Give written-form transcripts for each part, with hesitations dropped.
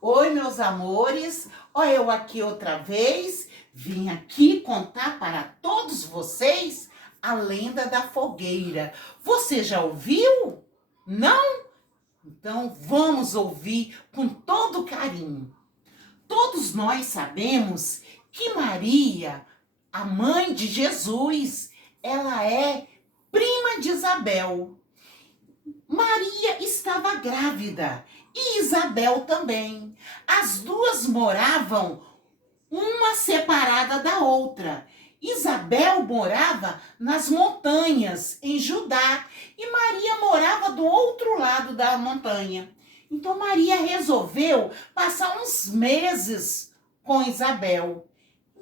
Oi, meus amores, olha eu aqui outra vez, vim aqui contar para todos vocês a lenda da fogueira. Você já ouviu? Não? Então vamos ouvir com todo carinho. Todos nós sabemos que Maria, a mãe de Jesus, ela é prima de Isabel. Maria estava grávida e Isabel também. As duas moravam uma separada da outra. Isabel morava nas montanhas, em Judá, e Maria morava do outro lado da montanha. Então Maria resolveu passar uns meses com Isabel.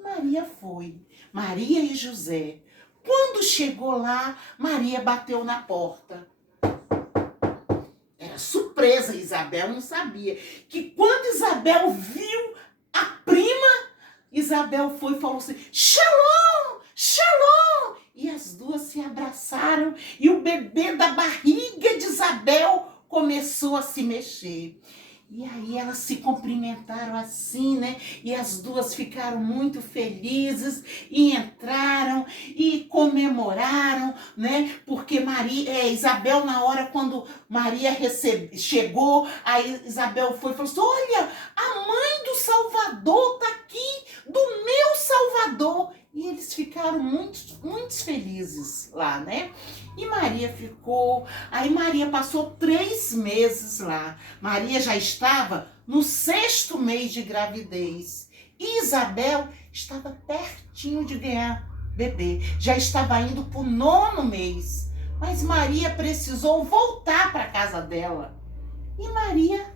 Maria foi, Maria e José. Quando chegou lá, Maria bateu na porta. Era surpresa, Isabel não sabia. Que quando Isabel viu a prima, Isabel foi e falou assim: Shalom, Shalom! E as duas se abraçaram e o bebê da barriga de Isabel começou a se mexer. E aí elas se cumprimentaram assim, né? E as duas ficaram muito felizes e entraram e comemoraram, né? Porque Isabel, na hora quando Maria chegou, aí Isabel foi e falou assim: olha, a mãe do Salvador tá aqui, do meu Salvador. E eles ficaram muito felizes lá, né? E Maria ficou. Aí Maria passou 3 meses lá. Maria já estava no 6º mês de gravidez. E Isabel estava pertinho de ganhar bebê. Já estava indo para o 9º mês. Mas Maria precisou voltar para a casa dela. E Maria,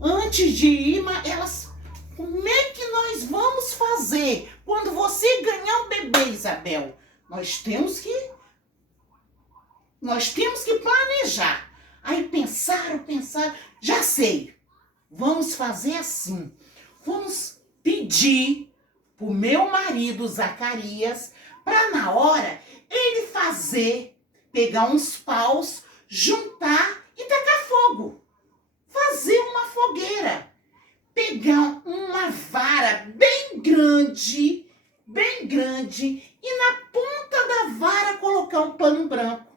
antes de ir, elas... Como é que nós vamos fazer quando você ganhar o bebê, Isabel? Nós temos que planejar. Aí pensaram, já sei. Vamos fazer assim. Vamos pedir pro meu marido, Zacarias, para na hora ele pegar uns paus, juntar e tacar fogo. Fazer uma fogueira. Pegar uma vara bem grande, e na ponta da vara colocar um pano branco.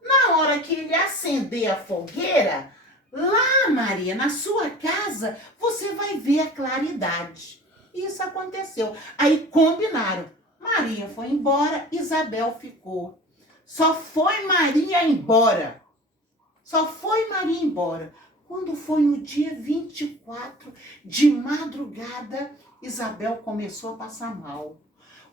Na hora que ele acender a fogueira, lá, Maria, na sua casa, você vai ver a claridade. Isso aconteceu. Aí combinaram. Maria foi embora, Isabel ficou. Só foi Maria embora. Quando foi no dia 24, de madrugada, Isabel começou a passar mal.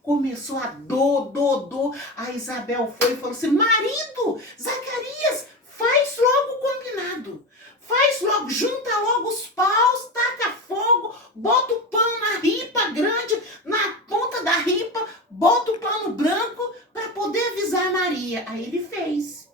Começou a dor. A Isabel foi e falou assim: marido, Zacarias, faz logo o combinado. Faz logo, junta logo os paus, taca fogo, bota o pano na ripa grande, na ponta da ripa, bota o pano branco para poder avisar a Maria. Aí ele fez.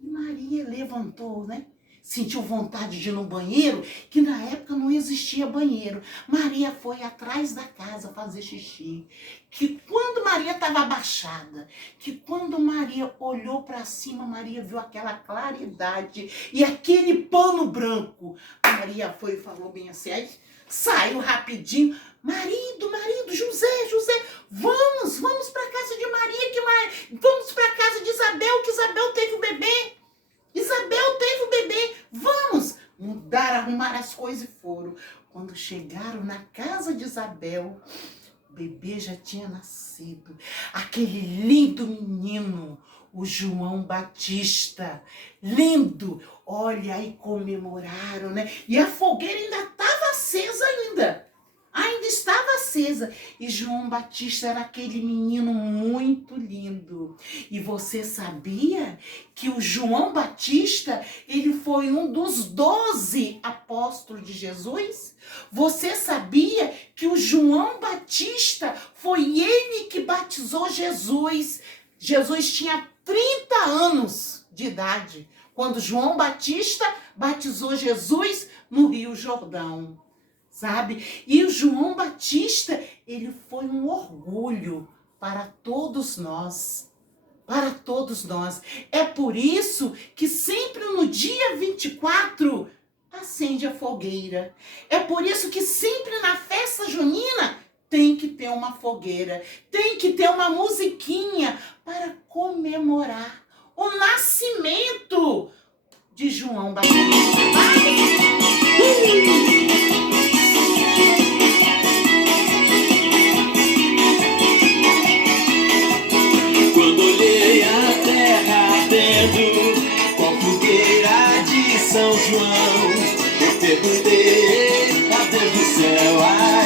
E Maria levantou, né? Sentiu vontade de ir no banheiro, que na época não existia banheiro. Maria foi atrás da casa fazer xixi. Que quando Maria estava abaixada, que quando Maria olhou para cima, Maria viu aquela claridade e aquele pano branco. Maria foi e falou bem assim, aí saiu rapidinho. Marido, José, vamos para casa de Maria, vamos para casa de Isabel, que Isabel teve o bebê. Vamos! Mudaram, arrumaram as coisas e foram. Quando chegaram na casa de Isabel, o bebê já tinha nascido. Aquele lindo menino, o João Batista. Lindo! Olha, aí comemoraram, né? E a fogueira ainda estava acesa ainda. E João Batista era aquele menino muito lindo. E você sabia que o João Batista, ele foi um dos 12 apóstolos de Jesus? Você sabia que o João Batista foi ele que batizou Jesus? Jesus tinha 30 anos de idade quando João Batista batizou Jesus no Rio Jordão. Sabe? E o João Batista, ele foi um orgulho para todos nós. É por isso que sempre no dia 24, acende a fogueira. É por isso que sempre na festa junina tem que ter uma fogueira, tem que ter uma musiquinha para comemorar o nascimento de João Batista. Quando olhei a terra ardendo com a fogueira de São João, eu perguntei a Deus do céu.